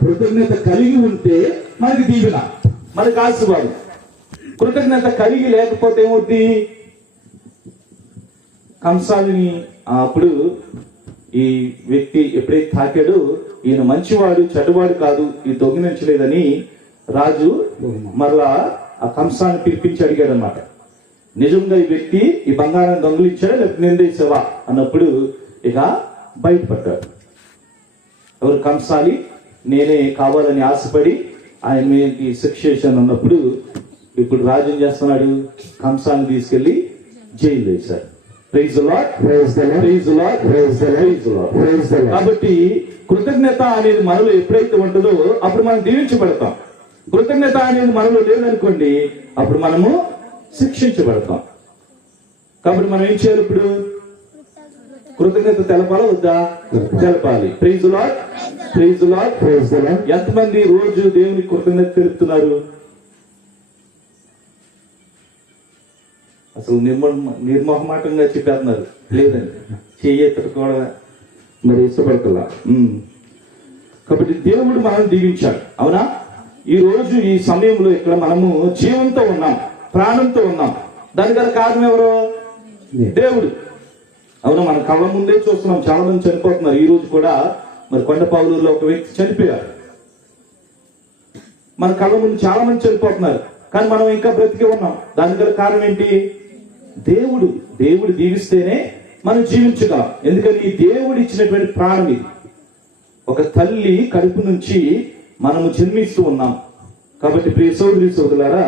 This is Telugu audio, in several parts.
కృతజ్ఞత కలిగి ఉంటే మనకి దీవెన, మనకి ఆశీర్వాదం. కృతజ్ఞత కలిగి లేకపోతే ఏమవుతుంది? కంసాలిని అప్పుడు ఈ వ్యక్తి ఎప్పుడైతే తాకాడో, ఈయన మంచివాడు చెడ్డవాడు కాదు, ఈ దొంగిలించలేదని రాజు మరలా ఆ కంసాన్ని పిలిపించి అడిగాడు అనమాట. నిజంగా ఈ వ్యక్తి ఈ బంగారాన్ని దొంగిలించాడా లేకపోతే నిందేసావా అన్నప్పుడు ఇక బయటపడ్డాడు. ఎవరు? కంసాలి. నేనే కావాలని ఆశపడి ఆయన మీదకి శిక్ష చేశాను అన్నప్పుడు ఇప్పుడు రాజు ఏం చేస్తున్నాడు? కంసాన్ని తీసుకెళ్లి జైలు వేశాడు. కాబట్టి కృతజ్ఞత అనేది మనలో ఎప్పుడైతే ఉంటుందో అప్పుడు మనం దీవించబడతాం. కృతజ్ఞత అనేది మనలో లేదనుకోండి, అప్పుడు మనము శిక్షించబడతాం. కాబట్టి మనం ఏం చేయాలి? ఇప్పుడు కృతజ్ఞత తెలపాలా వద్దా? తెలపాలి. Praise the lord, praise the lord, praise the lord. ఎంతమంది రోజు దేవునికి కృతజ్ఞత తెలుపుతున్నారు? అసలు నిర్మోహమాటంగా చెప్పేస్తున్నారు. లేదండి, చెయ్యెత్తడు కూడా మరి ఇష్టపడుతున్నా. కాబట్టి దేవుడు మనం దీవించాడు. అవునా? ఈ రోజు ఈ సమయంలో ఇక్కడ మనము జీవంతో ఉన్నాం, ప్రాణంతో ఉన్నాం. దానికి కారణం ఎవరు? దేవుడు. అవునా? మన కళ్ళ ముందే చూస్తున్నాం, చాలా మంది చనిపోతున్నారు. ఈ రోజు కూడా మరి కొండపావులూరులో ఒక వ్యక్తి చనిపోయారు. మన కళ్ళ ముందు చాలా మంది చనిపోతున్నారు, కానీ మనం ఇంకా బ్రతికి ఉన్నాం. దానికి కారణం ఏంటి? దేవుడు. దేవుడు దీవిస్తేనే మనం జీవించగలం. ఎందుకని? ఈ దేవుడు ఇచ్చినటువంటి ప్రాణం ఇది. ఒక తల్లి కడుపు నుంచి మనము జన్మిస్తూ ఉన్నాం. కాబట్టి ప్రియ సోదరి సోదరులారా,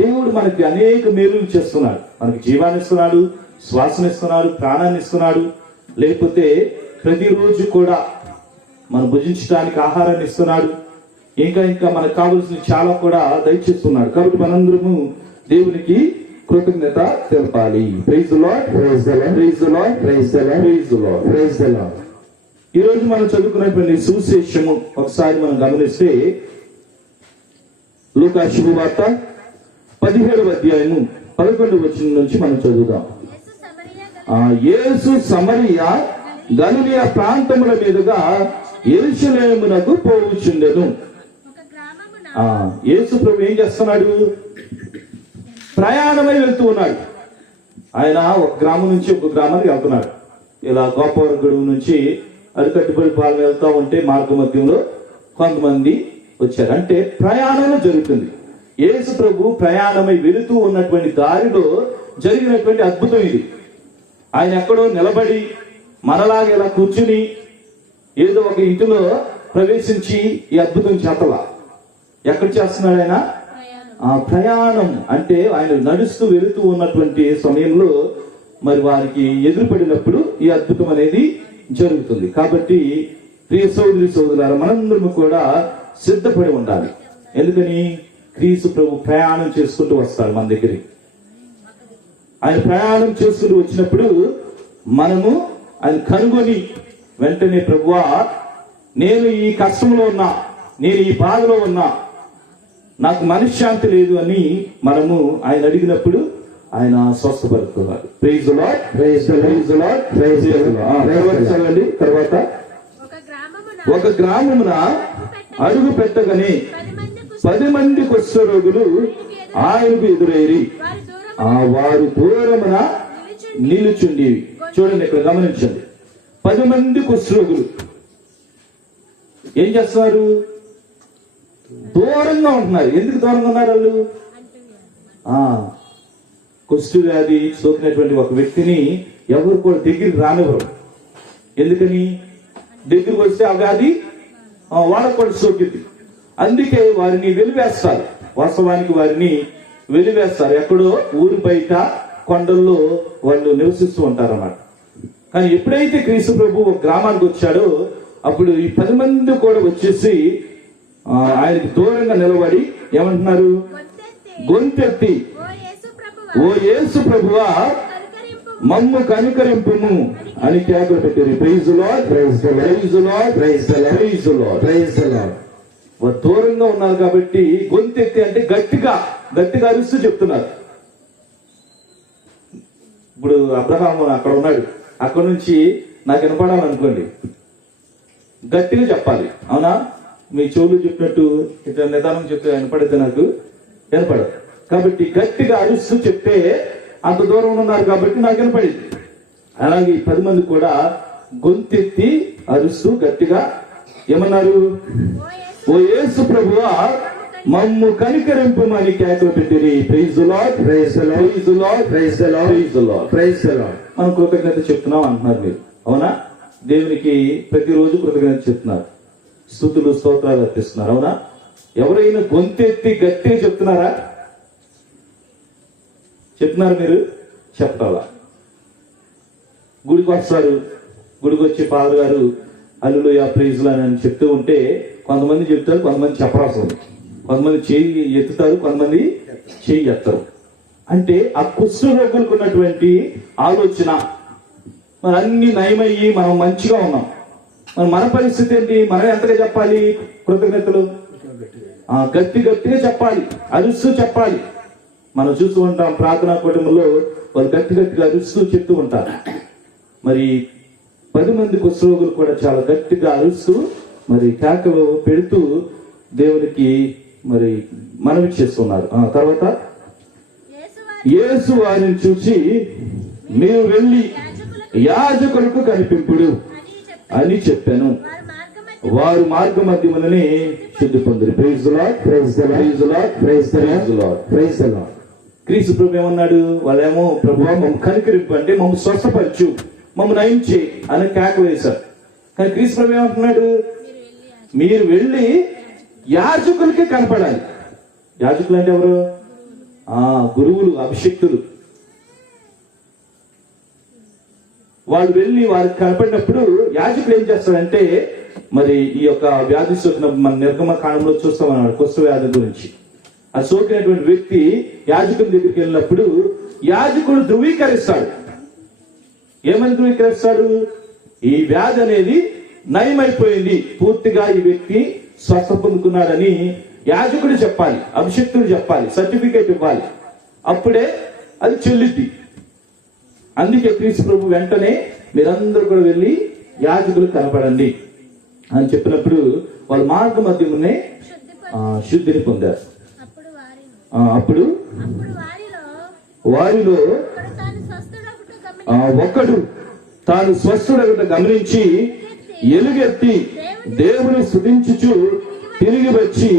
దేవుడు మనకి అనేక మేలులు చేస్తున్నాడు. మనకి జీవాన్ని ఇస్తున్నాడు, శ్వాసను ఇస్తున్నాడు, ప్రాణాన్ని ఇస్తున్నాడు. లేకపోతే ప్రతిరోజు కూడా మనం భుజించడానికి ఆహారాన్ని ఇస్తున్నాడు. ఇంకా ఇంకా మనకు కావలసిన చాలా కూడా దయచేస్తున్నాడు. కాబట్టి మనందరము దేవునికి కృతజ్ఞత తెలపాలి. Praise the lord, praise the lord, praise the lord, praise the lord, praise the lord, praise the lord. ఈ రోజు మనం చదువుకున్నటువంటి సువిశేషము ఒకసారి మనం గమనిస్తే లూకా శుభవార్త 17వ అధ్యాయము 11వ వచనం నుంచి మనం చదువుదాం. యేసు సమరయ గలిలయ ప్రాంతముల మీదుగా యెరూషలేమునకు పోవుచుండెను. యేసు ప్రభు ఏం చేస్తున్నాడు? ప్రయాణమై వెళ్తూ ఉన్నాడు. ఆయన ఒక గ్రామం నుంచి ఒక గ్రామానికి వెళ్తున్నాడు. ఇలా గోపవరం గడువు నుంచి అరికట్టుబడి పాలన వెళ్తా ఉంటే మార్గ మధ్యంలో కొంతమంది వచ్చారు. అంటే ప్రయాణంలో జరుగుతుంది. యేసు ప్రభు ప్రయాణమై వెళుతూ ఉన్నటువంటి దారిలో జరిగినటువంటి అద్భుతం ఇది. ఆయన ఎక్కడో నిలబడి మనలాగా ఇలా కూర్చుని ఏదో ఒక ఇంటిలో ప్రవేశించి ఈ అద్భుతం చేతలా. ఎక్కడ చేస్తున్నాడు ఆయన? ప్రయాణం. అంటే ఆయన నడుస్తూ వెళుతూ ఉన్నటువంటి సమయంలో మరి వారికి ఎదురుపడినప్పుడు ఈ అద్భుతం అనేది జరుగుతుంది. కాబట్టి ప్రియ సోదరి సోదరులారా, మనందరము కూడా సిద్ధపడి ఉండాలి. ఎందుకని? క్రీస్తు ప్రభు ప్రయాణం చేసుకుంటూ వస్తాడు మన దగ్గరికి. ఆయన ప్రయాణం చేసుకుంటూ వచ్చినప్పుడు మనము ఆయన కనుగొని వెంటనే ప్రభువా, నేను ఈ కష్టంలో ఉన్నా, నేను ఈ బాధలో ఉన్నా, నాకు మనశ్శాంతి లేదు అని మనము ఆయన అడిగినప్పుడు ఆయన స్వస్థపడుతున్నారు. Praise the lord, praise the lord, praise the lord. చదవండి. తర్వాత ఒక గ్రామమున అడుగు పెట్టగానే 10 మంది కుష్ఠరోగులు ఆయనకు ఎదురైరి వారు దూరమున నిలుచుండేవి. చూడండి, ఇక్కడ గమనించండి. 10 మంది కుష్ఠరోగులు ఏం చేస్తున్నారు? దూరంగా ఉంటున్నారు. ఎందుకు దూరంగా ఉన్నారు వాళ్ళు? కుష్ఠు వ్యాధి సోకినటువంటి ఒక వ్యక్తిని ఎవరు కూడా దగ్గరికి రానివ్వరు. ఎందుకని? దగ్గరికి వస్తే ఆ వ్యాధి వాళ్ళకు కూడా సోకింది. అందుకే వారిని వెలివేస్తారు. వాస్తవానికి వారిని వెలివేస్తారు. ఎక్కడో ఊరి బయట కొండల్లో వాళ్ళు నివసిస్తూ ఉంటారన్నమాట. కానీ ఎప్పుడైతే క్రీస్తు ప్రభు ఒక గ్రామానికి వచ్చాడో అప్పుడు ఈ 10 మంది కూడా వచ్చేసి ఆయనకి దూరంగా నిలబడి ఏమంటున్నారు? గొంతెత్తి, ఓ యేసు ప్రభువా, మమ్ము కనికరింపుము అని కేకలు పెట్టారు. Praise the lord, praise the lord, praise the lord, praise the lord, praise the lord, praise the Lord. వారు దూరంగా ఉన్నారు కాబట్టి గొంతెత్తి అంటే గట్టిగా గట్టిగా అరుస్తూ చెప్తున్నారు. ఇప్పుడు అబ్రహాము అక్కడ ఉన్నాడు, అక్కడ నుంచి నాకు వినపడాలనుకోండి, గట్టిగా చెప్పాలి. అవునా? మీ చెవులు చెప్పినట్టు ఇట్లా నిదానం చెప్తే వినపడితే నాకు వినపడదు. కాబట్టి గట్టిగా అరుస్తూ చెప్తే అంత దూరం ఉన్నారు కాబట్టి నాకు వినపడింది. అలాగే 10 మంది కూడా గొంతెత్తి అరుస్తూ గట్టిగా ఏమన్నారు? ఓ యేసు ప్రభువా మమ్ము కనికరింపమని కేకలు పెట్టిరి. Praise the lord, praise the lord, praise the lord, praise the lord, praise the lord, praise the lord. మనం కృతజ్ఞత చెప్తున్నాం అంటున్నారు మీరు. అవునా? దేవునికి ప్రతిరోజు కృతజ్ఞత చెప్తున్నారు, స్తుతులు స్తోత్రాలు అర్పిస్తున్నారు. అవునా? ఎవరైనా గొంతెత్తి గట్టిగా చెప్తున్నారా? చెప్తున్నారు మీరు? చెప్పాలా? గుడికి వస్తారు, గుడికి వచ్చి ఫాదర్ గారు హల్లెలూయా ప్రైజ్ లార్డ్ అని చెప్తూ ఉంటే కొంతమంది చెప్తారు, కొంతమంది చెప్పరాసం, కొంతమంది చేయి ఎత్తుతారు, కొంతమంది చేయి ఎత్తరు. అంటే ఆ కుష్ఠరోగులకు ఉన్నటువంటి ఆలోచన మరి అన్ని నయమయ్యి మనం మంచిగా ఉన్నాం. మరి మన పరిస్థితి ఏంటి? మనం ఎంతగా చెప్పాలి కృతజ్ఞతలు? గట్టిగా చెప్పాలి, అరుస్తూ చెప్పాలి. మనం చూస్తూ ఉంటాం ప్రార్థనా కుటుంబంలో వాళ్ళు గట్టిగా అరుస్తూ చెప్తూ ఉంటారు. మరి 10 మంది కుష్ఠరోగులు కూడా చాలా గట్టిగా అరుస్తూ మరి కేకలు పెడుతూ దేవునికి మరి మనవి చేస్తున్నారు. తర్వాత యేసు వారిని చూసి మీరు వెళ్ళి యాజకులకు కనిపింపుడు అని చెప్పాను. వారు మార్గ మధ్యముననే శుద్ధి పొందిరి. Praise the lord, praise the lord, praise the lord, praise the lord, praise the lord. క్రీస్తు ప్రభు ఏమన్నాడు? వాళ్ళేమో ప్రభువా మమ్ము కనికరింపు అంటే మమ్ము స్వస్థపరచు, మమ్ము నయం చేయి అని కేకలు వేశారు. కానీ క్రీస్తు ప్రభు ఏమంటున్నాడు? మీరు వెళ్ళి యాజకులకి కనపడాలి. యాజకులు అంటే ఎవరు? గురువులు, అభిషిక్తులు. వాళ్ళు వెళ్ళి వారికి కనపడినప్పుడు యాజకులు ఏం చేస్తాడంటే మరి ఈ యొక్క వ్యాధి సోకిన మన నిర్గమ కాండంలో చూస్తాం అన్నాడు కుష్ఠ వ్యాధి గురించి. ఆ సోకినటువంటి వ్యక్తి యాజకుని దగ్గరికి వెళ్ళినప్పుడు యాజకుడు ధృవీకరిస్తాడు. ఏమని ధృవీకరిస్తాడు? ఈ వ్యాధి అనేది నయమైపోయింది, పూర్తిగా ఈ వ్యక్తి స్వస్థ పొందుకున్నాడని యాజకుడు చెప్పాలి, అభిషిక్తుడు చెప్పాలి, సర్టిఫికేట్ ఇవ్వాలి. అప్పుడే అది చెల్లిద్ది. అందుకే క్రీస్తు ప్రభు వెంటనే మీరందరూ కూడా వెళ్ళి యాజకులు కనపడండి అని చెప్పినప్పుడు వాళ్ళ మార్గ మధ్యమునే శుద్ధిని పొందారు. అప్పుడు వారిలో ఒకడు తాను స్వస్థుడగుట గమనించి ఎలుగెత్తి దేవుని స్తుతించుచు తిరిగి వచ్చి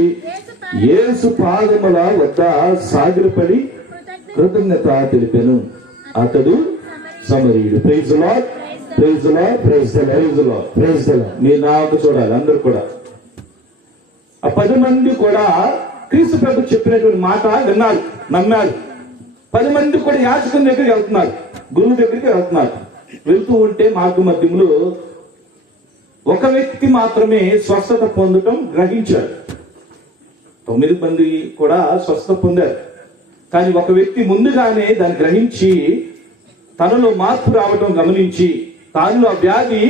యేసు పాదముల వద్ద సాగిలపడి కృతజ్ఞత తెలిపెను. అతడు సమరీయుడు. Praise the lord, praise the lord, praise the lord, praise the lord. మీరు నాకు చూడాలి అందరూ కూడా. ఆ 10 మంది కూడా క్రీస్తు ప్రభు చెప్పినటువంటి మాట విన్నారు, నమ్మారు. 10 మంది కూడా యాజకుని దగ్గరికి వెళ్తున్నారు, గురువు దగ్గరికి వెళ్తున్నారు. వెళ్తూ ఉంటే మార్గ మధ్యంలో ఒక వ్యక్తి మాత్రమే స్వస్థత పొందటం గ్రహించాడు. 9 మంది కూడా స్వస్థత పొందారు. కానీ ఒక వ్యక్తి ముందుగానే దాన్ని గ్రహించి తనలో మార్పు రావటం గమనించి తానులో ఆ వ్యాధి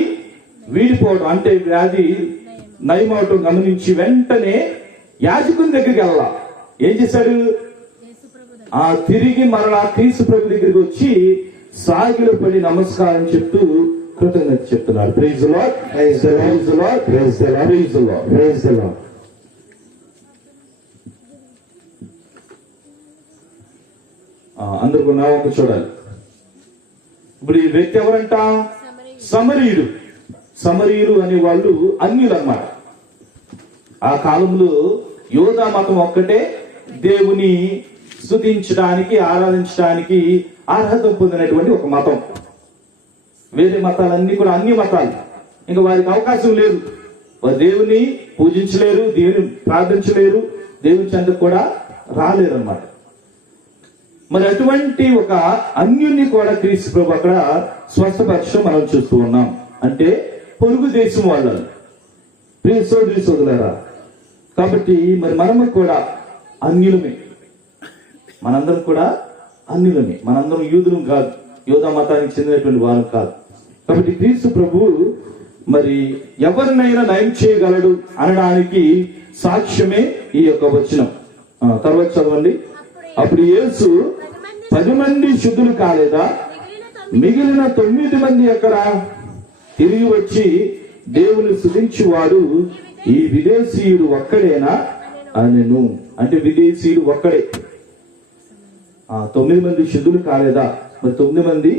వీడిపోవడం అంటే వ్యాధి నయమవటం గమనించి వెంటనే యాజకుని దగ్గరికి వెళ్ళాల. ఏం చేశాడు? తిరిగి మరలా క్రీస్తు ప్రభు దగ్గరికి వచ్చి సాగిలో పడి నమస్కారం చెప్తూ కృతజ్ఞత చెప్తున్నారు. Praise the lord, praise the lord, praise the lord, praise the lord, praise the Lord. అందరూ నా వంక చూడాలి. ఇప్పుడు ఈ వ్యక్తి ఎవరంట? సమరీయుడు. సమరీయులు అనే వాళ్ళు అన్యులు అన్నమాట. ఆ కాలంలో యోధా మతం ఒక్కటే దేవుని స్తుతించడానికి, ఆరాధించడానికి అర్హత పొందినటువంటి ఒక మతం. వేరే మతాలన్నీ కూడా అన్ని మతాలు, ఇంకా వారికి అవకాశం లేదు. వారు దేవుని పూజించలేరు, దేవుని ప్రార్థించలేరు, దేవుని చెంత కూడా రాలేరు అన్నమాట. మరి అటువంటి ఒక అన్యుని కూడా క్రీస్తు ప్రభు అక్కడ స్వస్థపరచడం మనం చూస్తూ ఉన్నాం. అంటే పొరుగు దేశం వాళ్ళని. ప్రియ సోదరి సోదరులారా, కాబట్టి మరి మనము కూడా అన్యులమే, మనందరం కూడా అన్యులమే. మనందరం యూదులం కాదు, యోధా మతానికి చెందినటువంటి వారు కాదు. కాబట్టి క్రీస్తు ప్రభు మరి ఎవరినైనా నయం చేయగలడు అనడానికి సాక్ష్యమే ఈ యొక్క వచనం. తర్వాత చదవండి. అప్పుడు యేసు 10 మంది శుద్ధులు కాలేదా? మిగిలిన 9 మంది ఎక్కడ? తిరిగి వచ్చి దేవుని స్తుతించువాడు ఈ విదేశీయుడు ఒక్కడేనా అనెను. అంటే విదేశీయుడు ఒక్కడే. 9 మంది శుద్ధులు కాలేదా? మరి 9 మంది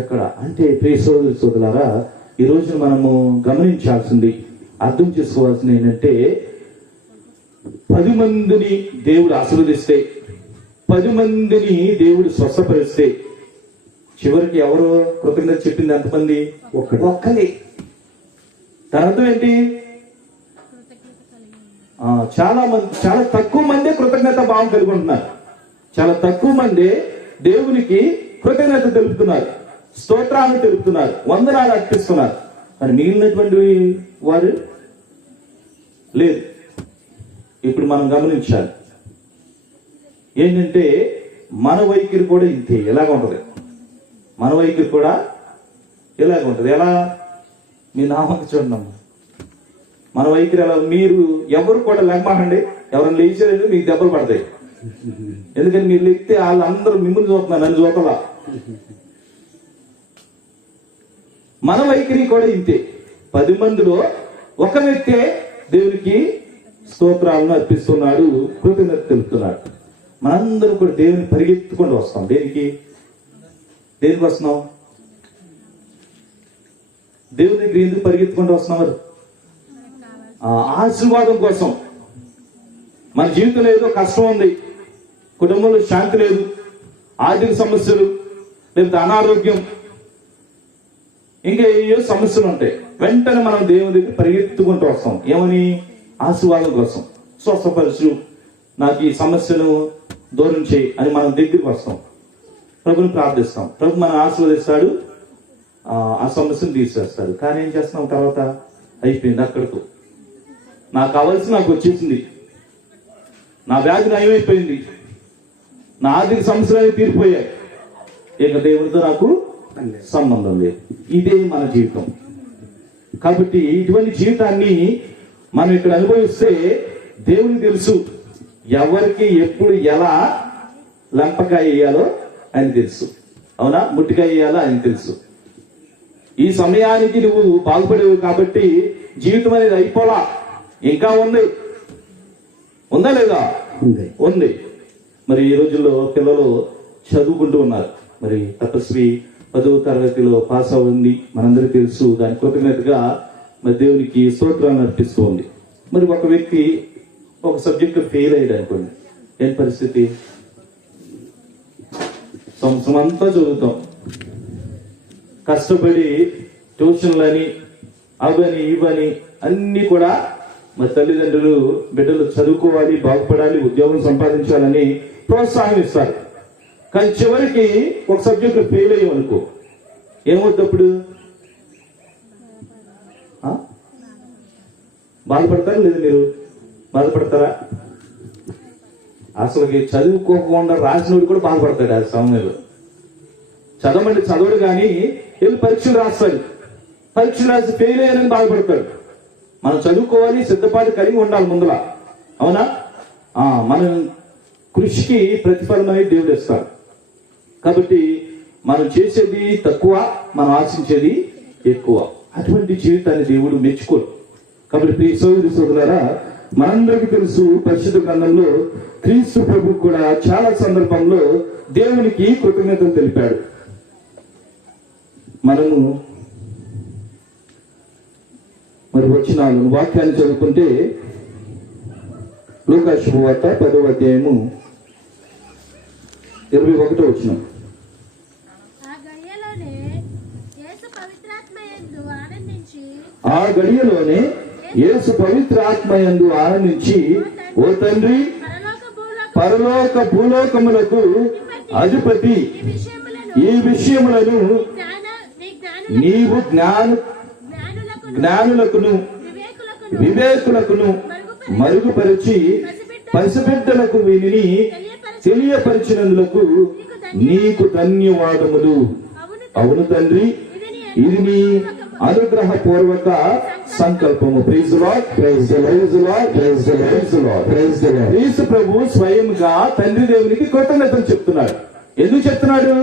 ఎక్కడ? అంటే ప్రియ సోదరు సోదరులారా, ఈ రోజు మనము గమనించాల్సింది, అర్థం చేసుకోవాల్సింది ఏంటంటే, 10 మందిని దేవుడు ఆశీర్వదిస్తే, 10 మందిని దేవుడు స్వస్థపరిస్తే, చివరికి ఎవరు కృతజ్ఞత చెప్పింది ఎంతమంది? ఒక్కలే. దాని అర్థం ఏంటి? చాలా తక్కువ మందే కృతజ్ఞత భావం కలిగి ఉంటున్నారు. చాలా తక్కువ మందే దేవునికి కృతజ్ఞత తెలుపుతున్నారు, స్తోత్రాన్ని తెలుపుతున్నారు, వందనాలు అర్పిస్తున్నారు. కానీ మిగిలినటువంటి వారు లేదు. ఇప్పుడు మనం గమనించాలి ఏంటంటే, మన వైఖరి కూడా ఇంతే, ఎలాగ ఉంటుంది. మన వైఖరి కూడా ఎలాగ ఉంటుంది. ఎలా? మీ నామకు చూడండి, మన వైఖరి ఎలా? మీరు ఎవరు కూడా లేకమాకండి, ఎవరైనా లేచారంటే మీకు దెబ్బలు పడతాయి. ఎందుకని మీరు లేస్తే వాళ్ళందరూ మిమ్మల్ని చూస్తున్నారు, నన్ను చూతలా. మన వైఖరి కూడా ఇంతే. 10 మందిలో ఒక వ్యక్తే దేవునికి స్తోత్రాలను అర్పిస్తున్నాడు, కృతజ్ఞత తెలుపుతున్నాడు. మనందరూ కూడా దేవుని పరిగెత్తుకుంటూ వస్తాం. దేనికి వస్తున్నాం? దేవుని దగ్గర ఎందుకు పరిగెత్తుకుంటూ వస్తున్నాం? ఆశీర్వాదం కోసం. మన జీవితంలో ఏదో కష్టం ఉంది, కుటుంబంలో శాంతి లేదు, ఆర్థిక సమస్యలు, లేకపోతే అనారోగ్యం, ఇంకా ఏ సమస్యలు ఉంటాయి. వెంటనే మనం దేవుని దగ్గర పరిగెత్తుకుంటూ వస్తాం. ఏమని? ఆశీర్వాదం కోసం. స్వస్థపరచు, నాకు ఈ సమస్యను దూరం చేయి అని మనం దగ్గరికి వస్తాం, ప్రభుని ప్రార్థిస్తాం. ప్రభు మనం ఆశీర్వదిస్తాడు, ఆ సమస్యను తీసేస్తాడు. కానీ ఏం చేస్తున్నాం? తర్వాత అయిపోయింది అక్కడితో. నాకు కావాల్సి నాకు వచ్చేసింది, నా వ్యాధి నయమైపోయింది, నా ఆర్థిక సమస్యలు తీరిపోయాయి, ఇక దేవుడితో నాకు సంబంధం లేదు. ఇదే మన జీవితం. కాబట్టి ఇటువంటి జీవితాన్ని మనం ఇక్కడ అనుభవిస్తే దేవునికి తెలుసు, ఎవరికి ఎప్పుడు ఎలా లంపకాయ వేయాలో ఆయన తెలుసు. అవునా? ముట్టికాయ వేయాలో ఆయన తెలుసు. ఈ సమయానికి నువ్వు బాగుపడేవు కాబట్టి జీవితం అనేది అయిపోలా, ఇంకా ఉంది. ఉందా లేదా? ఉంది. మరి ఈ రోజుల్లో పిల్లలు చదువుకుంటూ ఉన్నారు. మరి తపస్వి 10వ తరగతిలో పాస్ అవ్వండి, మనందరికీ తెలుసు. దాని కృతజ్ఞతగా మరి దేవునికి స్తోత్రాన్ని అర్పిస్తూ ఉంది. మరి ఒక వ్యక్తి ఒక సబ్జెక్ట్ ఫెయిల్ అయ్యాడు అనుకోండి, ఏం పరిస్థితి? సంవత్సరం అంతా చదువుతాం, కష్టపడి ట్యూషన్లని అవని ఇవని అన్ని కూడా మరి తల్లిదండ్రులు బిడ్డలు చదువుకోవాలి, బాగుపడాలి, ఉద్యోగం సంపాదించాలని ప్రోత్సాహం ఇస్తారు. కానీ చివరికి ఒక సబ్జెక్ట్ ఫెయిల్ అయ్యామనుకో, ఏమవుతుంది అప్పుడు? బాధపడతారా? లేదు, మీరు బాధపడతారా? అసలుకి చదువుకోకుండా రాసినోడు కూడా బాధపడతాడు. ఆ సమయంలో చదవడు కానీ వెళ్ళి పరీక్షలు రాస్తాడు, పరీక్షలు రాసి ఫెయిల్ అయ్యానని బాధపడతాడు. మనం చదువుకోవాలి, సిద్ధపాటు కలిగి ఉండాలి ముందర. అవునా? మన కృషికి ప్రతిఫలం అనేది దేవుడు ఇస్తాడు. కాబట్టి మనం చేసేది తక్కువ, మనం ఆశించేది ఎక్కువ. అటువంటి జీవితాన్ని దేవుడు మెచ్చుకోడు. కాబట్టి ప్రియ సోదరి సోదరులారా, మనందరికీ తెలుసు, పరిశుద్ధ గ్రంథంలో క్రీస్తు ప్రభు కూడా చాలా సందర్భంలో దేవునికి కృతజ్ఞతలు తెలిపాడు. మనము మరి వచ్చినాను వాక్యాన్ని చదువుకుంటే లూకా శుభవార్త 10వ అధ్యాయము 21వ వచనం. ఆ గడియలోనే యేసు పవిత్రాత్మయందు ఆనందించి, ఓ తండ్రి, పరలోక భూలోకములకు అధిపతి, ఈ విషయములను నీవు జ్ఞానులకును వివేకులకును మరుగుపరిచి పసిబిడ్డలకు వీనిని తెలియపరిచినందులకు నీకు ధన్యవాదములు. అవును తండ్రి, ఇది నీ అనుగ్రహపూర్వక సంకల్పము. Praise the lord, praise the lord, praise the lord, praise the lord, praise the lord. యేసు ప్రభు స్వయంగా తండ్రి దేవునికి కృతజ్ఞతలు చెప్తున్నాడు. ఎందుకు చెప్తున్నాడు?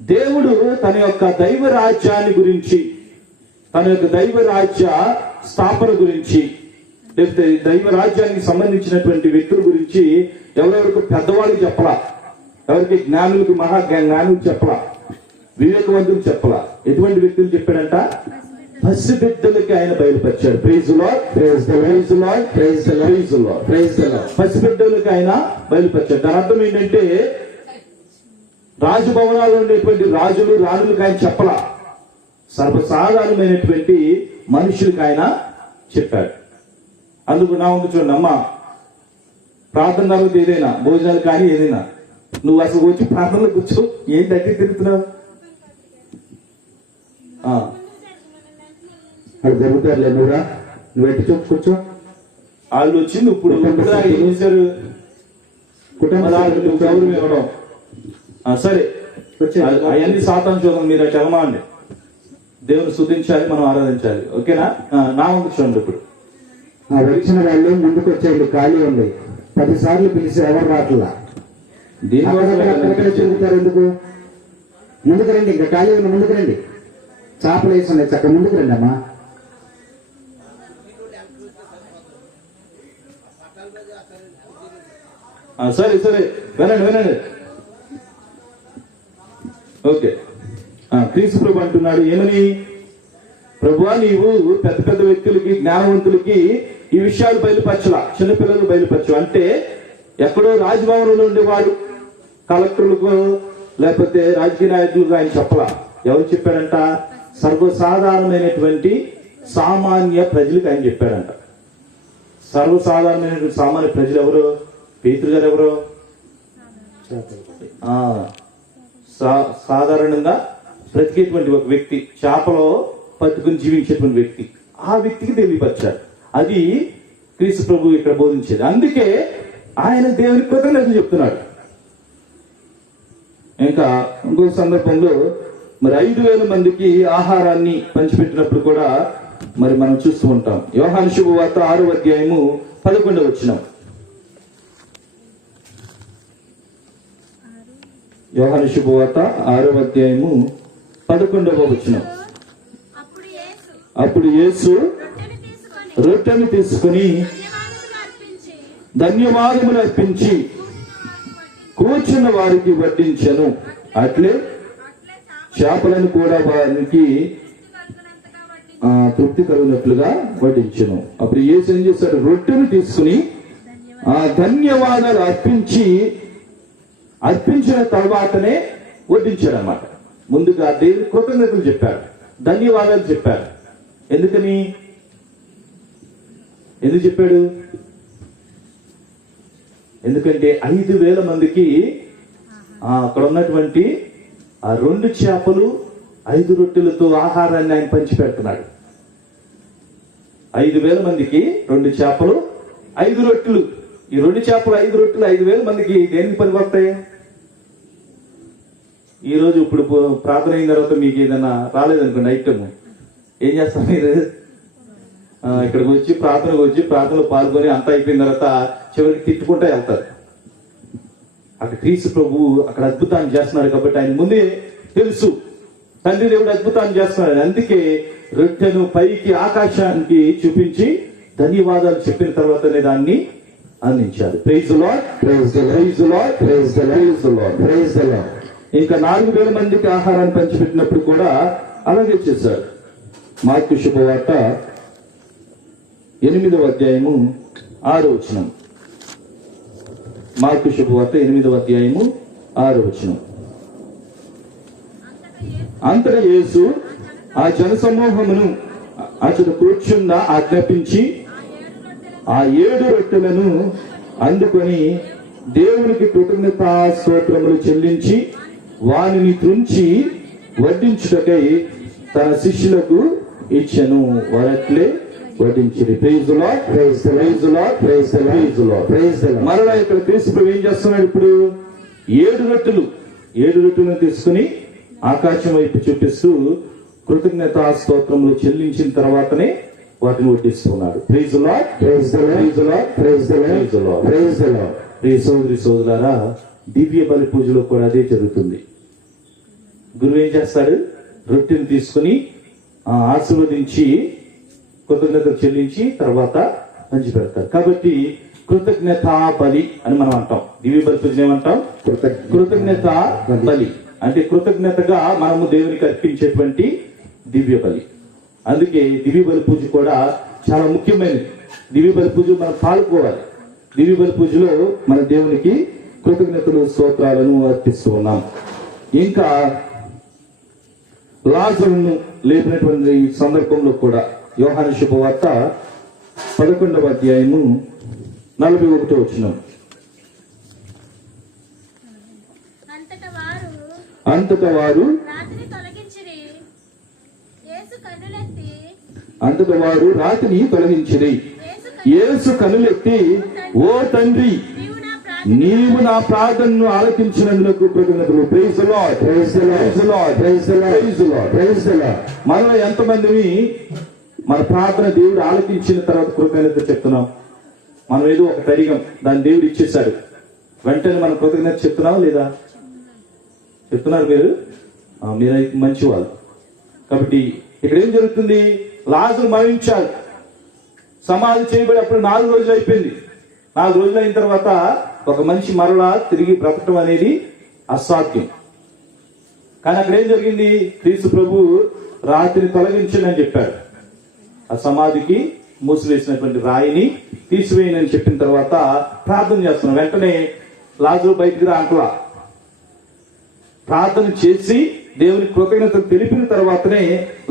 దేవుడు తన యొక్క దైవ రాజ్యాన్ని గురించి, తన యొక్క దైవ రాజ్య స్థాపన గురించి, లేకపోతే దైవ రాజ్యానికి సంబంధించినటువంటి వ్యక్తుల గురించి ఎవరెవరికి పెద్దవాళ్ళకి చెప్పలా, ఎవరికి జ్ఞానులకు మహాజ్ఞానులకు చెప్పలా, వివేకవంతులకు చెప్పలా. ఎటువంటి వ్యక్తులు చెప్పాడంట? పసిబిడ్డలకి ఆయన బయలుపరిచాడు. Praise lord, praise the lord, praise lord, praise the lord, praise lord, praise the lord. పసిబిడ్డలకి ఆయన బయలుపరిచాడు. దాని అర్థం ఏంటంటే రాజభవనాల్లో ఉండేటువంటి రాజులు రాణులకు ఆయన చెప్పలా, సర్వసాధారణమైనటువంటి మనుషులకు ఆయన చెప్పాడు. అందుకు నా ఉంది చూడండి, అమ్మ ప్రార్థన తర్వాత ఏదైనా భోజనాలు కానీ ఏదైనా నువ్వు అసలు వచ్చి ప్రార్థనలో కూర్చో, ఏం దగ్గర తిరుగుతున్నావు? అది జరుగుతారులే, నువ్వురా, నువ్వు ఎట్టి చూపు కూర్చో. వాళ్ళు వచ్చింది ఇప్పుడు ఏం చేశారు? గౌరవం ఇవ్వడం. సరే, అవన్నీ సాతాను చూద్దాం. మీరు అటు వెళ్ళమండి, దేవుని స్తుతించాలి, మనం ఆరాధించాలి. ఓకేనా? నా ముందు చూడండి. ఇప్పుడు వచ్చిన వాళ్ళు ముందుకు వచ్చేయండి, ఖాళీ ఉంది. 10 సార్లు పిలిచి ఎవరు రాట్లా, తిరుగుతారు. ఎందుకు? ముందుకు రండి, ఇంకా ఖాళీ ఉంది, ముందుకు రండి. చేపలు వేసి ఉన్నాయి, చక్క ముందుకు రండి అమ్మా. సరే సరే, వినండి వినండి. ఓకే, క్రీస్తు ప్రభు అంటున్నాడు ఏమని? ప్రభువా, నీవు పెద్ద పెద్ద వ్యక్తులకి, జ్ఞానవంతులకి ఈ విషయాలు బయలుపరచలా, చిన్నపిల్లలు బయలుపరచు. అంటే ఎక్కడో రాజభవనంలో ఉండేవాడు, కలెక్టర్లకు లేకపోతే రాజకీయ నాయకులకు ఆయన చెప్పలా. ఎవరు చెప్పాడంట? సర్వసాధారణమైనటువంటి సామాన్య ప్రజలకు ఆయన చెప్పాడంట. సర్వసాధారణమైనటువంటి సామాన్య ప్రజలు ఎవరు? పేతురు గారు ఎవరు? సాధారణంగా బ్రతికేటువంటి ఒక వ్యక్తి, చేపలో పట్టుకుని జీవించేటువంటి వ్యక్తి. ఆ వ్యక్తికి తెలియపరిచాడు. అది క్రీస్తు ప్రభు ఇక్కడ బోధించేది. అందుకే ఆయన దేవుని కృతజ్ఞతలు చెప్తున్నాడు. ఇంకా ఇంకో సందర్భంలో మరి 5,000 మందికి ఆహారాన్ని పంచిపెట్టినప్పుడు కూడా మరి మనం చూస్తూ ఉంటాం. యోహాను శుభవార్త 6వ అధ్యాయము 11వ వచనం. యోహాను శుభవార్త 6వ అధ్యాయము 11వ వచనం. అప్పుడు యేసు రొట్టెను తీసుకుని ధన్యవాదములు అర్పించి కూర్చున్న వారికి వడ్డించెను. అట్లే చేపలను కూడా వారికి తృప్తి కలుగునట్లుగా వడ్డించెను. అప్పుడు యేసు ఏం చేశాడు? రొట్టెను తీసుకుని ధన్యవాదాలు అర్పించిన తర్వాతనే వడ్డించాడు అన్నమాట. ముందుగా దేవుని కృతజ్ఞతలు చెప్పారు, ధన్యవాదాలు చెప్పారు. ఎందుకు చెప్పాడు? ఎందుకంటే 5,000 మందికి అక్కడ ఉన్నటువంటి 2 చేపలు 5 రొట్టెలతో ఆహారాన్ని ఆయన పంచిపెడుతున్నాడు. 5,000 మందికి 2 చేపలు 5 రొట్టెలు. ఈ 2 చేపలు 5 రొట్టెలు 5,000 మందికి దేనికి పనికొస్తాయి? ఈ రోజు ఇప్పుడు ప్రార్థన అయిన తర్వాత మీకు ఏదైనా రాలేదనుకోండి ఐటమ్, ఏం చేస్తాం మీరు? ఇక్కడికి వచ్చి ప్రార్థనలో పాల్గొని అంతా అయిపోయిన తర్వాత చివరికి తిట్టుకుంటా వెళ్తారు. అక్కడ క్రీస్తు ప్రభు అక్కడ అద్భుతాన్ని చేస్తున్నాడు కాబట్టి ఆయన ముందే తెలుసు తండ్రి దేవుడు అద్భుతాన్ని చేస్తున్నాడు. అందుకే రొట్టెను పైకి ఆకాశానికి చూపించి ధన్యవాదాలు చెప్పిన తర్వాతనే దాన్ని అందించాడు. Praise the lord, praise the lord, praise the lord, praise the lord, praise the Lord. ఇంకా 4,000 మందికి ఆహారాన్ని పంచిపెట్టినప్పుడు కూడా అలాగే చేశాడు. మార్కు శుభవార్త 8వ అధ్యాయము 6వ వచనం. మార్కు శుభవార్త 8వ అధ్యాయము 6వ వచనం. అంతటా యేసు ఆ జనసమూహమును అతడు కూర్చుండా ఆజ్ఞాపించి ఆ 7 రొట్టెలను అందుకొని దేవునికి కృతజ్ఞతా స్తోత్రములు చెల్లించి వానిని త్రుంచి వడ్డించుటకై తన శిష్యులకు ఇచ్చెను. వారట్లే వడ్డించిరి. Praise the lord, praise the lord, praise the lord, praise the lord. మరలా ఇక్కడ క్రీస్తు ప్రభు ఏం చేస్తున్నాడు? ఇప్పుడు 7 రొట్టెలను తీసుకుని ఆకాశం వైపు చూపిస్తూ కృతజ్ఞతా స్తోత్రములు చెల్లించిన తర్వాతనే వాటిని వడ్డిస్తున్నాడు. Praise the lord, praise the lord, praise the lord, praise the lord, praise the lord. ప్రియ సోదరి సోదరులారా, దివ్య బలి పూజలో కూడా అదే జరుగుతుంది. గురువు ఏం చేస్తాడు? రొట్టెను తీసుకుని ఆశీర్వదించి కృతజ్ఞతలు చెల్లించి తర్వాత పంచిపెడతారు. కాబట్టి కృతజ్ఞతా బలి అని మనం అంటాం. దివ్య బలి పూజను ఏమంటాం? కృతజ్ఞత బలి. అంటే కృతజ్ఞతగా మనము దేవునికి అర్పించేటువంటి దివ్య బలి. అందుకే దివ్య బలి పూజ కూడా చాలా ముఖ్యమైనది. దివ్య బలి పూజ మనం పాల్గొవాలి. దివ్య బలి పూజలో మన దేవునికి కృతజ్ఞతలు స్తోత్రాలను అర్పిస్తూ ఉన్నాం. ఇంకా లాజరును లేపినటువంటి సందర్భంలో కూడా యోహాను శుభవార్త 11వ అధ్యాయము 41వ వచనం. అంతటా వారు రాతిని తొలగించిరి. యేసు కనులెత్తి, ఓ తండ్రి, నీవు నా ప్రార్థనను ఆలకించినందుకు కృతజ్ఞతలు. Praise the lord, praise the lord, praise the lord, praise the lord, praise the Lord. మనలో ఎంతమందిని మన ప్రార్థన దేవుడు ఆలకించిన తర్వాత కృతజ్ఞత చెప్తున్నాం? మనం ఏదో ఒకటి అడిగాం, దాన్ని దేవుడు ఇచ్చేశాడు, వెంటనే మనం కృతజ్ఞత చెప్తున్నాం లేదా? చెప్తున్నారు మీరు? మీరైతే మంచి వాళ్ళు. కాబట్టి ఇక్కడ ఏం జరుగుతుంది? లాజరు మరణించాడు, సమాధి చేయబడి అప్పుడు 4 రోజులు అయిపోయింది. 4 రోజులు అయిన తర్వాత ఒక మనిషి మరలా తిరిగి బ్రతకడం అనేది అసాధ్యం. కానీ అక్కడ ఏం జరిగింది? క్రీస్తు ప్రభు రాతిని తొలగించండి అని చెప్పాడు. ఆ సమాధికి మూసివేసినటువంటి రాయిని తీసివేయనని చెప్పిన తర్వాత ప్రార్థన చేస్తున్నాం. వెంటనే లాజరు బయటికి రా అంటలా, ప్రార్థన చేసి దేవుని కృతజ్ఞతలు తెలిపిన తర్వాతనే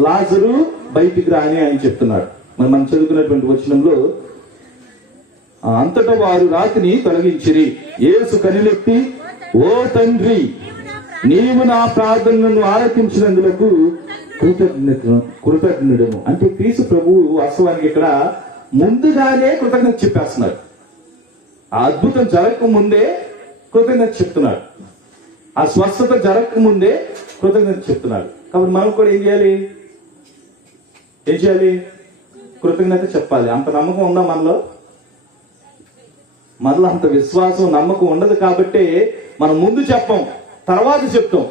లాజరు బయటికి రా అని ఆయన చెప్తున్నాడు. మరి మనం చదువుకున్నటువంటి వచనంలో, అంతటా వారు రాతిని తొలగించిరి. యేసు కనులెత్తి, ఓ తండ్రి, నీవు నా ప్రార్థనను ఆలకించినందులకు కృతజ్ఞుడము. అంటే క్రీస్తు ప్రభువు వాస్తవానికి ఇక్కడ ముందుగానే కృతజ్ఞత చెప్పేస్తున్నాడు. ఆ అద్భుతం జరగక ముందే కృతజ్ఞత చెప్తున్నాడు. ఆ స్వస్థత జరగక ముందే కృతజ్ఞత చెప్తున్నాడు. కాబట్టి మనం కూడా ఏం చేయాలి? కృతజ్ఞత చెప్పాలి. అంత నమ్మకం ఉందా మనలో? మనలో అంత విశ్వాసం, నమ్మకం ఉండదు. కాబట్టి మనం ముందు చెప్పం, తర్వాత చెప్తాం.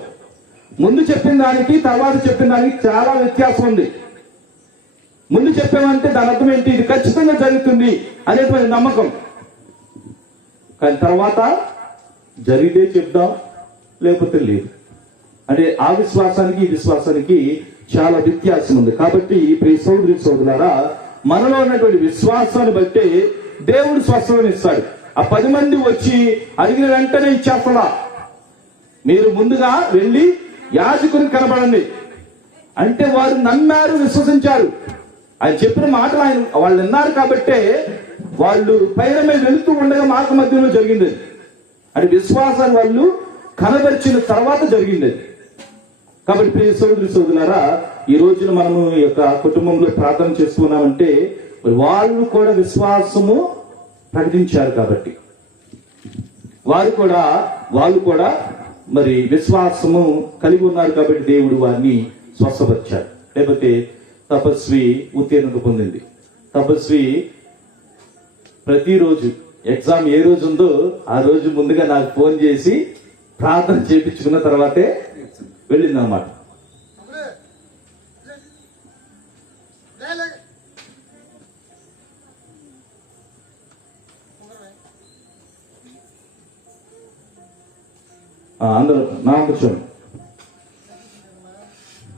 ముందు చెప్పిన దానికి తర్వాత చెప్పిన దానికి చాలా వ్యత్యాసం ఉంది. ముందు చెప్పామంటే దాని అర్థం ఏంటి? ఇది ఖచ్చితంగా జరుగుతుంది అనేటువంటి నమ్మకం. కానీ తర్వాత జరిగితే చెప్దాం, లేకపోతే లేదు. అంటే ఆ విశ్వాసానికి ఈ విశ్వాసానికి చాలా వ్యత్యాసం ఉంది. కాబట్టి ప్రియ సోదరి సోదరులారా, మనలో ఉన్నటువంటి విశ్వాసాన్ని బట్టి దేవుడు స్వస్థతను ఇస్తాడు. ఆ 10 మంది వచ్చి అడిగిన వెంటనే ఇచ్చేస్తాడా? మీరు ముందుగా వెళ్ళి యాజకునికి కనబడండి అంటే వారు నమ్మారు, విశ్వసించారు. ఆయన చెప్పిన మాటలు వాళ్ళు విన్నారు. కాబట్టే వాళ్ళు పైన మీద వెళుతూ ఉండగా మార్గ మధ్యలో జరిగింది. అంటే విశ్వాసాన్ని వాళ్ళు కనబరిచిన తర్వాత జరిగింది. కాబట్టి ప్రియ సోదరి సోదరులారా, ఈ రోజున మనము ఈ యొక్క కుటుంబంలో ప్రార్థన చేస్తున్నామంటే వాళ్ళు కూడా విశ్వాసము ప్రకటించారు. కాబట్టి వాళ్ళు కూడా మరి విశ్వాసము కలిగి ఉన్నారు. కాబట్టి దేవుడు వారిని స్వస్థపరిచాడు. లేకపోతే తపస్వి ఉత్తీర్ణత పొందింది. తపస్వి ప్రతిరోజు ఎగ్జామ్ ఏ రోజు ఉందో ఆ రోజు ముందుగా నాకు ఫోన్ చేసి ప్రార్థన చేయించుకున్న తర్వాతే వెళ్ళింది అన్నమాట. అందరూ నా కూర్చోండి.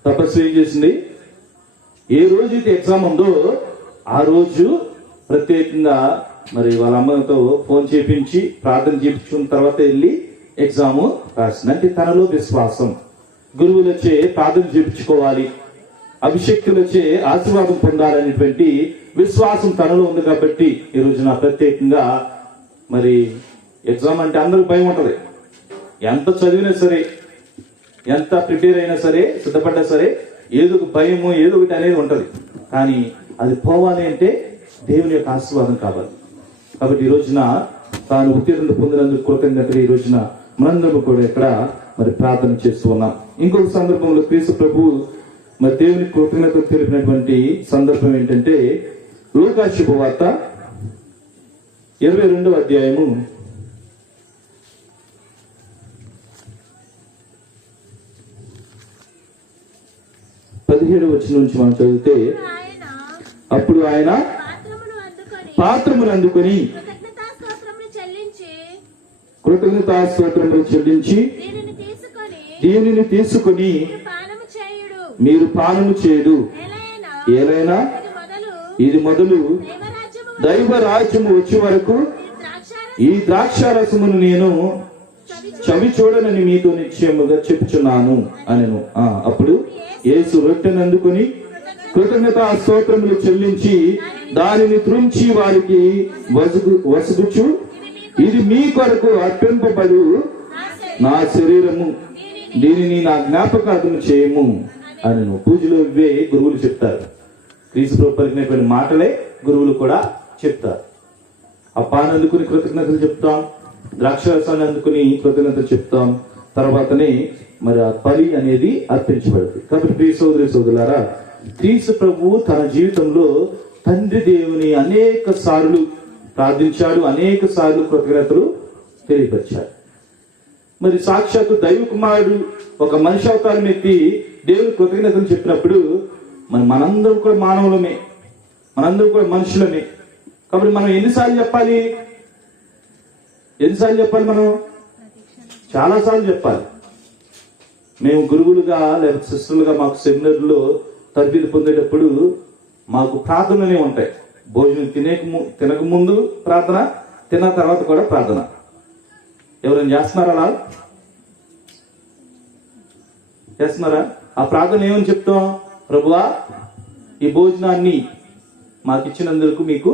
తపస్సు ఏం చేసింది? ఏ రోజు అయితే ఎగ్జామ్ ఉందో ఆ రోజు ప్రత్యేకంగా మరి వాళ్ళ అమ్మతో ఫోన్ చేపించి ప్రార్థన చేయించుకున్న తర్వాత వెళ్ళి ఎగ్జామ్ రాసింది. అంటే తనలో విశ్వాసం. గురువులు వచ్చే ప్రార్థన చేయించుకోవాలి, అభిషేక్తులు వచ్చే ఆశీర్వాదం పొందాలనేటువంటి విశ్వాసం తనలో ఉంది. కాబట్టి ఈ రోజున ప్రత్యేకంగా మరి ఎగ్జామ్ అంటే అందరికి భయం ఉంటది. ఎంత చదివినా సరే, ఎంత ప్రిపేర్ అయినా సరే, సిద్ధపడ్డా సరే, ఏదో ఒక భయము, ఏదో ఒకటి అనేది ఉంటది. కానీ అది పోవాలి అంటే దేవుని యొక్క ఆశీర్వాదం కావాలి. కాబట్టి ఈ రోజున తాను ఉత్తీర్ణత పొందినందుకు కృతజ్ఞతలు ఈ రోజున మనందరూ కూడా ఇక్కడ మరి ప్రార్థన చేస్తూ ఉన్నాం. ఇంకొక సందర్భంలో క్రీస్తు ప్రభు మరి దేవుని కృతజ్ఞత తెలిపినటువంటి సందర్భం ఏంటంటే లూకా శుభవార్త 22వ అధ్యాయము 22 17వ వచనం నుంచి మనం చదివితే, ఆయన అప్పుడు ఆయన పాత్రమును అందుకొని పాత్రమును అందుకొని కృతజ్ఞతాస్తోత్రములు చెల్లించి కృతజ్ఞతాస్తోత్రములు చెల్లించి దీనిని తీసుకొని దీనిని తీసుకొని పానము చేయుడు. మీరు పానము చేయుడు. ఏలైనా ఇది మొదలు దైవ రాజ్యము వచ్చే వరకు ఈ ద్రాక్షారసమును నేను చవి చూడనని మీతో నిశ్చయముగా చెప్పుచున్నాను అనెను. అప్పుడు యేసు రొట్టెను అందుకొని కృతజ్ఞతా స్తోత్రములు చెల్లించి దానిని త్రుంచి వారికి వసుగుచు, ఇది మీ కొరకు అర్పింపబడు నా శరీరము, దీనిని నా జ్ఞాపకార్థం చేయము అనెను. పూజలో ఇవే గురువులు చెప్తారు. క్రీస్తు ప్రభువు పలికినటువంటి మాటలే గురువులు కూడా చెప్తారు. ఆ పాను అందుకుని కృతజ్ఞతలు చెప్తాం, ద్రాక్షరసాన్ని అందుకుని కృతజ్ఞతలు చెప్తాం. తర్వాతనే మరి ఆ బలి అనేది అర్పించబడుతుంది. కాబట్టి ప్రియ సోదరి సోదరులారా, క్రీస్తు ప్రభువు తన జీవితంలో తండ్రి దేవుని అనేక సార్లు ప్రార్థించాడు, అనేక సార్లు కృతజ్ఞతలు తెలియపరిచాడు. మరి సాక్షాత్తు దైవ కుమారుడు ఒక మనిషి అవతారం ఎత్తి దేవుని కృతజ్ఞతలు చెప్పినప్పుడు మనందరం కూడా మానవులమే, మనందరం కూడా మనుషులమే. కాబట్టి మనం ఎన్నిసార్లు చెప్పాలి? మనం చాలాసార్లు చెప్పాలి. మేము గురువులుగా లేకపోతే సిస్టర్లుగా మాకు సెమినార్లో తరబిదు పొందేటప్పుడు మాకు ప్రార్థనలే ఉంటాయి. భోజనం తినక ముందు ప్రార్థన, తిన్న తర్వాత కూడా ప్రార్థన. ఎవరైనా చేస్తున్నారా? అలా చేస్తున్నారా? ఆ ప్రార్థన ఏమని చెప్తాం? ప్రభువా, ఈ భోజనాన్ని మాకు ఇచ్చినందుకు మీకు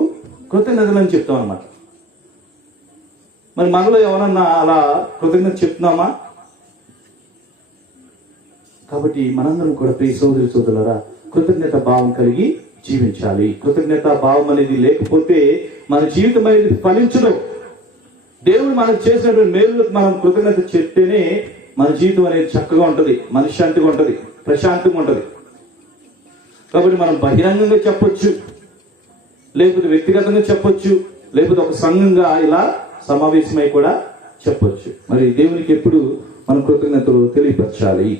కృతజ్ఞతలు అని చెప్తాం అన్నమాట. మరి మనలో ఎవరన్నా అలా కృతజ్ఞత చెప్తున్నామా? కాబట్టి మనందరం కూడా ప్రియ సోదరి సోదరులారా, కృతజ్ఞత భావం కలిగి జీవించాలి. కృతజ్ఞత భావం అనేది లేకపోతే మన జీవితం అనేది ఫలించదు. దేవుడు మనకు చేసినటువంటి మేలులకు మనం కృతజ్ఞత చెప్తేనే మన జీవితం అనేది చక్కగా ఉంటది, మనశ్శాంతిగా ఉంటది, ప్రశాంతంగా ఉంటది. కాబట్టి మనం బహిరంగంగా చెప్పొచ్చు, లేకపోతే వ్యక్తిగతంగా చెప్పొచ్చు, లేకపోతే ఒక సంఘంగా ఇలా సమావేశమై కూడా చెప్పొచ్చు. మరి దేవునికి ఎప్పుడు మనం కృతజ్ఞతలు తెలియపరచాలి.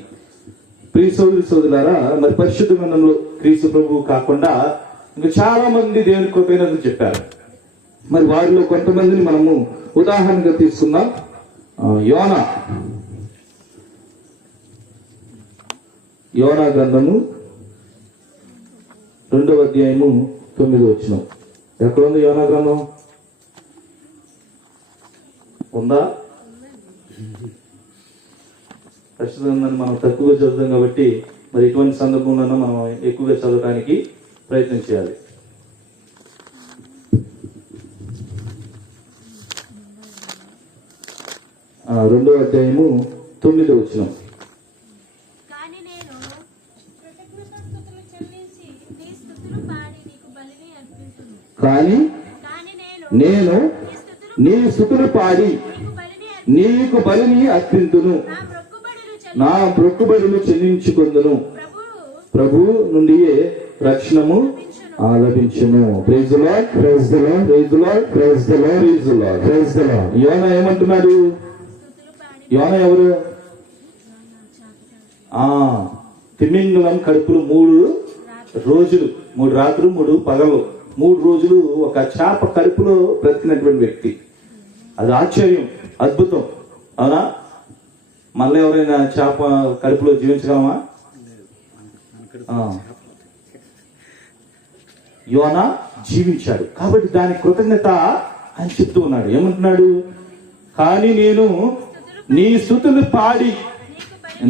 ప్రియ సోదరి సోదరులారా, మరి పరిశుద్ధ గ్రంథంలో క్రీస్తు ప్రభువు కాకుండా ఇంకా చాలా మంది దేవుని కృతజ్ఞతలు చెప్పారు. మరి వారిలో కొంతమందిని మనము ఉదాహరణగా తీసుకుందాం. యోనా గ్రంథము 2వ అధ్యాయము 9వ వచనం. ఎక్కడ ఉంది యోనా గ్రంథం? ఉందా? ప్రస్తుతం మనం తక్కువగా చదువుతాం కాబట్టి మరి ఇటువంటి సందర్భంలోనూ మనం ఎక్కువగా చదవడానికి ప్రయత్నం చేయాలి. రెండవ అధ్యాయము 9వ వచనం. కానీ నేను కృతజ్ఞతాస్తుతులు చెల్లించి నీ స్తుతులు పాడి నీకు బలిని అర్పించును. కానీ నేను నీ స్తుతులు పాడి నీకు బలిని అర్పింతును, నా మొక్కుబడులు చెల్లించుకొందును. ప్రభు నుండి రక్షణము లభించును. Praise the lord, praise the lord, praise the lord, praise the lord, praise the lord, praise the Lord. యోనా ఏమంటున్నాడు? యోనా ఎవరు? తిమింగలం కడుపులు 3 రోజులు, 3 రాత్రులు 3 పగలు, 3 రోజులు ఒక చేప కడుపులో బ్రతికినటువంటి వ్యక్తి. అది ఆశ్చర్యం, అద్భుతం. అవునా? మళ్ళీ ఎవరైనా చేప కడుపులో జీవించగలమా? యోనా జీవించాడు. కాబట్టి దాని కృతజ్ఞత ఆయన చెప్తూ ఉన్నాడు. ఏమంటున్నాడు? కానీ నేను నీ స్తుతులు పాడి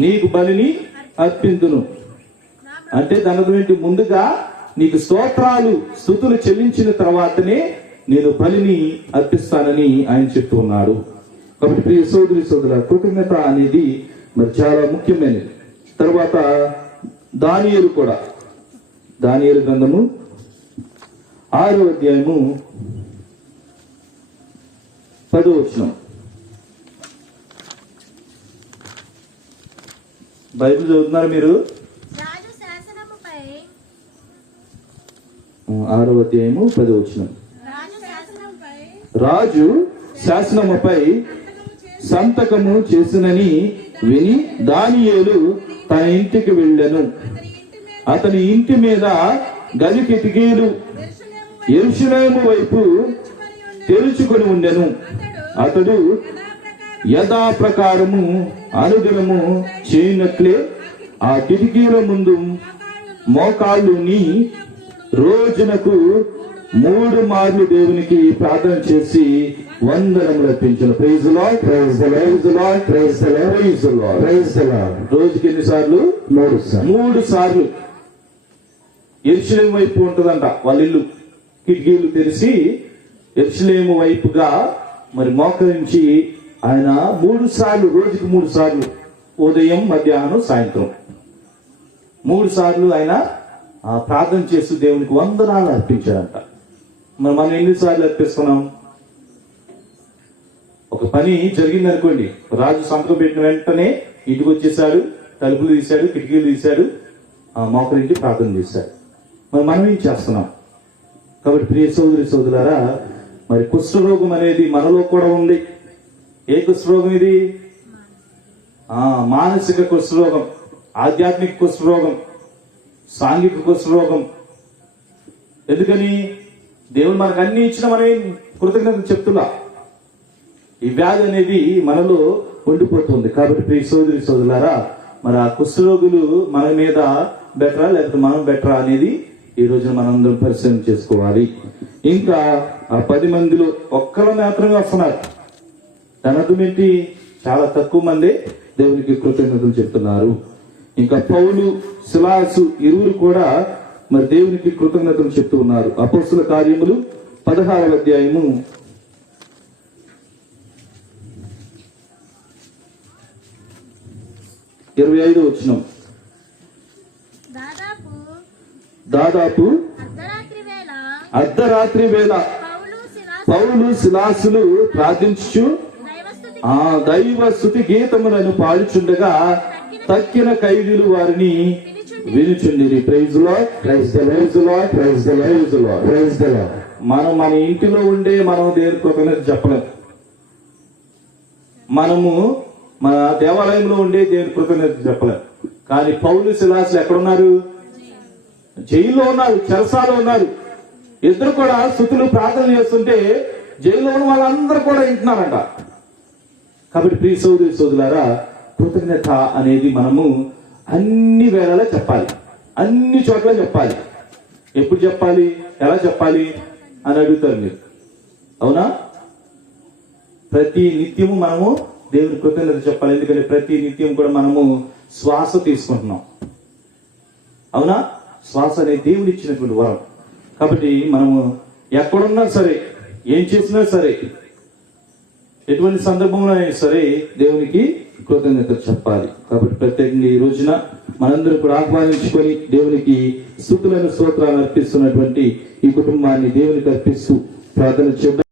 నీకు బలిని అర్పింతును. అంటే దాని ముందుగా నీకు స్తోత్రాలు స్తుతులు చెల్లించిన తర్వాతనే నేను బలిని అర్పిస్తానని ఆయన చెప్తూ ఉన్నాడు. కాబట్టి ప్రియ సోదరి సోదరుల, కృతజ్ఞత అనేది మరి చాలా ముఖ్యమైనది. తర్వాత దానియేలు కూడా, దానియేలు గ్రంథము 6వ అధ్యాయము 10వ వచనం. బైబిల్ చదువుతున్నారు మీరు? 6వ అధ్యాయము 10వ వచనం. రాజు శాసనముపై సంతకము చేసినని విని దానియేలు తన ఇంటికి వెళ్ళెను. అతని ఇంటి మీద గది కిటికీలు యెరూషలేము వైపు తెరుచుకొని ఉండెను. అతడు యథాప్రకారము అనుదినము చేయనట్లే ఆ కిటికీల ముందు మోకాళ్ళుని రోజునకు 3 మార్లు దేవునికి ప్రార్థన చేసి వందనములు అర్పించును. Praise lord, praise the lord, praise the lord, praise the lord, praise the lord, praise the lord. రోజుకి ఎన్నిసార్లు? 3 సార్లు. యెరూషలేము వైపు ఉంటదంట వాళ్ళ ఇల్లు. కిటికీలు తెరిచి యెరూషలేము వైపుగా మరి మోకరించి ఆయన 3 సార్లు, రోజుకి 3 సార్లు, ఉదయం, మధ్యాహ్నం, సాయంత్రం 3 సార్లు ఆయన ప్రార్థన చేస్తూ దేవునికి వందనాలు అర్పించారంట. మరి మనం ఎన్నిసార్లు అర్పిస్తున్నాం? ఒక పని జరిగింది అనుకోండి, రాజు సంతకం పెట్టిన వెంటనే ఇంటికి వచ్చేసాడు, తలుపులు తీశాడు, కిటికీలు తీశాడు, మోకరించి ప్రార్థన చేశాడు. మరి మనం ఏం చేస్తున్నాం? కాబట్టి ప్రియ సోదరి సోదరులారా, మరి కుష్ఠరోగం అనేది మనలో కూడా ఉంది. ఏ కుష్ఠరోగం ఇది? మానసిక కుష్ఠరోగం, ఆధ్యాత్మిక కుష్ఠరోగం, సాంఘిక కుష్ఠరోగం. ఎందుకని? దేవుడు మనకు అన్ని ఇచ్చిన మనం కృతజ్ఞత చెప్తున్నా. ఈ వ్యాధి అనేది మనలో ఉండిపోతుంది. కాబట్టి ప్రియ సోదరి సోదరులారా, మరి ఆ కుష్ఠరోగులు మన మీద బెటరా లేకపోతే మనం బెటరా అనేది ఈ రోజున మనందరం పరిశీలన చేసుకోవాలి. ఇంకా ఆ 10 మందిలో ఒక్కరు మాత్రమే వస్తున్నారు. దాని అర్థం ఏంటి? చాలా తక్కువ మంది దేవునికి కృతజ్ఞతలు చెప్తున్నారు. ఇంకా పౌలు, సిలాసు ఇరువురు కూడా మరి దేవునికి కృతజ్ఞతలు చెప్తూ ఉన్నారు. అపోస్తుల కార్యములు 16వ అధ్యాయము 25వ వచనం. దాదాపు అర్ధరాత్రి వేళ పౌలు సిలాసులు ప్రార్థించుచు దైవ స్తుతి గీతములను పాడుచుండగా తక్కిన ఖైదీలు వారిని వినుచుండిరి. Praise lord, praise the lord, praise the lord, praise the lord, praise the lord. మనం మన ఇంటిలో ఉండే మనం దేవుని కృతజ్ఞత చెప్పలేం. మనము మన దేవాలయంలో ఉండే దేవుని కృతజ్ఞత చెప్పలేం. కానీ పౌలు సిలాసులు ఎక్కడున్నారు? జైల్లో ఉన్నారు, చెరసాలో ఉన్నారు. ఇద్దరు కూడా స్తుతులు ప్రార్థన చేస్తుంటే జైల్లో ఉన్న వాళ్ళందరూ కూడా వింటున్నారంట. కాబట్టి ప్రియ సోదరి సోదరులారా, కృతజ్ఞత అనేది మనము అన్ని వేళలా చెప్పాలి, అన్ని చోట్ల చెప్పాలి. ఎప్పుడు చెప్పాలి, ఎలా చెప్పాలి అని అడుగుతారు మీరు. అవునా? ప్రతి నిత్యము మనము దేవుని కృతజ్ఞత చెప్పాలి. ఎందుకంటే ప్రతి నిత్యం కూడా మనము శ్వాస తీసుకుంటున్నాం. అవునా? శ్వాస అనేది దేవుడు ఇచ్చినటువంటి వరం. కాబట్టి మనము ఎక్కడున్నా సరే, ఏం చేసినా సరే, ఎటువంటి సందర్భంలో అయినా సరే దేవునికి కృతజ్ఞత చెప్పాలి. కాబట్టి ప్రత్యేకంగా ఈ రోజున మనందరూ కూడా ఆహ్వానించుకొని దేవునికి స్తుతులను స్తోత్రాలు అర్పిస్తున్నటువంటి ఈ కుటుంబాన్ని దేవునికి అర్పిస్తూ ప్రార్థన చేద్దాం.